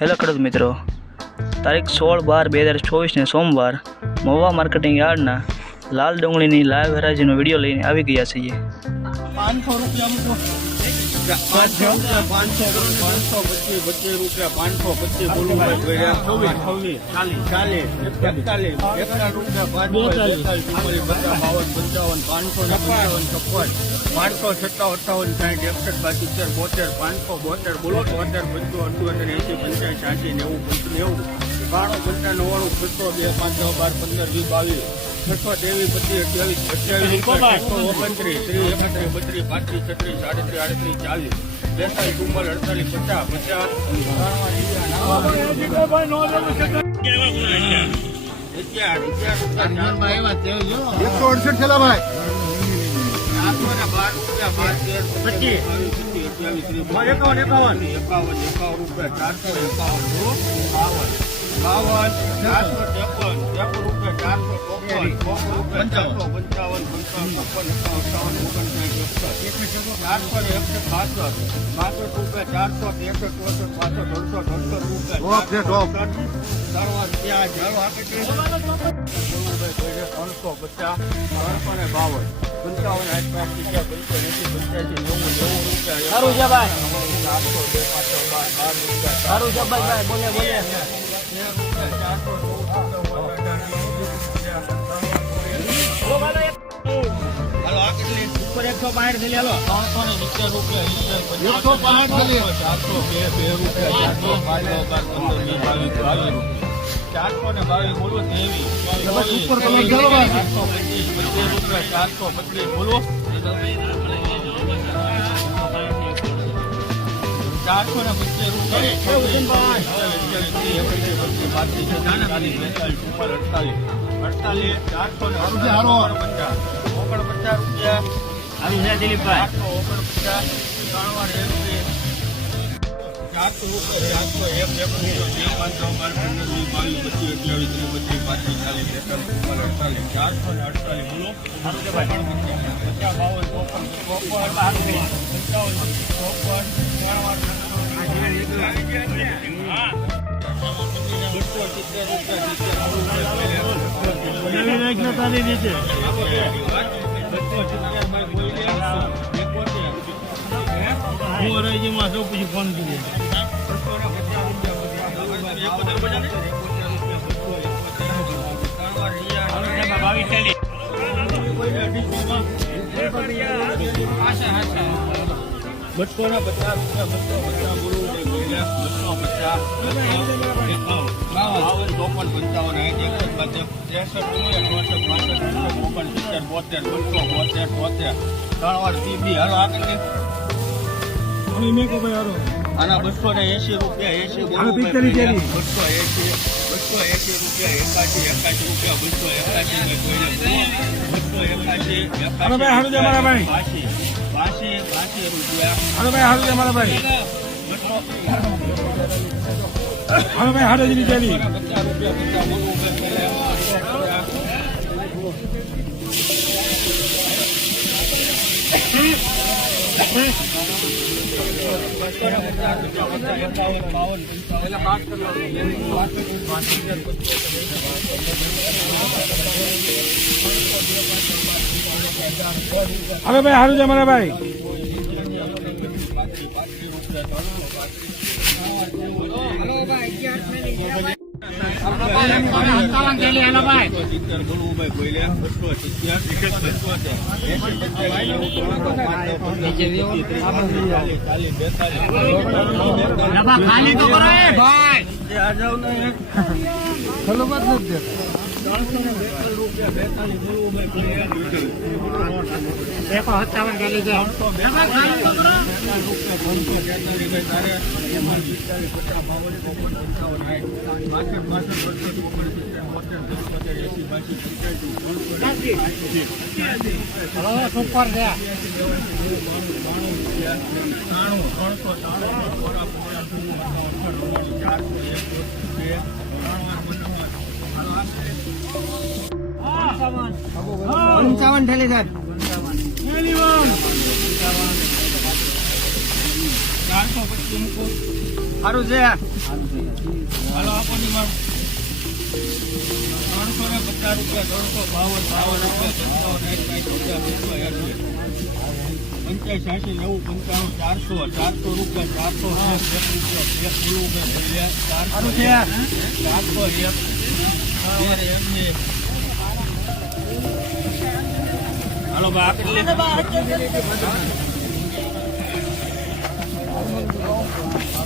Hello ખેડૂત મિત્રો. તારીખ સોળ બાર બે હજાર ચોવીસને સોમવાર મહુવા માર્કેટિંગ યાર્ડના લાલ ડુંગળીની લાઈવ હરાજીનો વીડિયો લઈને આવી ગયા છીએ. રૂપિયા પાંચસો પાંચસો પાંચસો રૂપિયા પાંચસો પચીસ બોલું છવ્વીસ છવ્વીસ ચાલીસ એકતાલીસ એકતાલીસ રૂપિયા પાંચસો બેતાલીસ બાવન પંચાવન પાંચસો ને પંચાવન છપ્પન પાંચસો સત્તાવન અઠાવન સાઠ એકસઠ બાસઠ બોતેર પાંચસો બોતેર બોલો બોતેર પંચો અઠ્યોતેર એસી પંચાયત સાસી નેવું પંચ નેવું બાણું પંચાવન નવ્વાણું છસો બે પાંચ છ બાર પંદર વીસ બાવીસ છસો ત્રેવીસ પચીસ અઠ્યાવીસ અઠ્યાવીસ છસો ઓગણત્રીસ ત્રીસ એકત્રીસ બત્રીસ પાંત્રીસ છત્રીસ સાડત્રીસ આડત્રીસ ચાલીસ બેતાલીસ ચુમ્માલીસ અડતાલીસ પચાસ પચાસ એકસો અડસઠ છેલ્લા ભાઈ. એકાવન એકાવન. એકાવન એકાવન રૂપિયા ચારસો એકાવન બાવન બાવન ચારસો ત્રેપન ત્રેપન રૂપિયા ચારસો ચોપન ચોપન રૂપિયા ચારસો પંચાવન પંચાવન છપ્પન અઠાવન ઓગણસાઠ ચારસો ને રૂપિયા ચારસો ચોસઠ પાસઠ અડસઠ રૂપિયા. ત્રણ ત્યાં જાળો આપે ત્રણસો પચાસ ત્રણસો ને બાવન પંચાવન આસપાસ પંચાવન પંચાવન એસી પંચ્યાસી નેવું નેવું રૂપિયા સારું છે ભાઈ. ચારસો બે પાંચસો બાર બાર રૂપિયા સારું છે ભાઈ બોલે બોલે એકસો પાંઠ થઈ હાલો ત્રણસો ને સિત્તેર રૂપિયા એકસો પાંઠ ચારસો બે બે રૂપિયા ચારસો ચારસો ને બાવીસ બોલો. ચારસો પચીસ પચીસ રૂપિયા ચારસો પચીસ બોલો ચારસો ને પચીસ રૂપિયા અડતાલીસ ચારસો ને હારું આવી છે દિલીપભાઈ ચારસો ઓગણપચાસ ત્રણ વાર એસી ચારસો રૂપિયા ચારસો એક એક રૂપિયો બે પાંચ છ બાર પંદર વીસ બાવીસ પચીસ અઠ્યાવીસ ત્રીસ બત્રીસ પાંત્રીસ ચાલીસ એકતાલીસ ચુમ્માલીસ અડતાલીસ ચારસો ને અડતાલીસ બોલો પચાસ ચોપન ચોપન ચોપન બસો રૂપિયા બસો પચાસ રૂપિયા બસો પચાસ બસો પચાસ બાવન ચોપન પંચાવન સાઠ એકસઠ ત્રેસઠ ચોસઠ પાસઠ ઓગણ સિત્તેર બોતેર બસો બોતેર તોતેર ત્રણ વાર સીબી હાલો આ આના બસો ને એસી રૂપિયા એસી બસો એસી બસો એસી રૂપિયા એકાસી એકાસી રૂપિયા બસો એકાસી મેં કોઈને બસો એકાસી બાસી બાસી બાસી રૂપિયા બસો પચાસ રૂપિયા પચાસ બોલવું હવે ભાઈ હારું છે મારા ભાઈ ખાલી તો કરો દેતા. સુપર છે પંચાવન ઠેલી સાહેબ. સારું છે. હાલો આપો ને મારું ત્રણસો ને પચાસ રૂપિયા ત્રણસો બાવન બાવન પંચાવન સાઠ રૂપિયા એંસી પંચ્યાસી એંસી નવું પંચાણું ચારસો ચારસો રૂપિયા ચારસો એક રૂપિયા એક કિલો ચારસો ચારસો એક બે હાલો બા આપી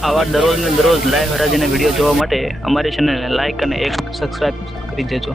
આવા દરરોજ ને દરરોજ લાઈવ હરાજીના વીડિયો જોવા માટે અમારી ચેનલને લાઇક અને એક સબસ્ક્રાઈબ કરી દેજો.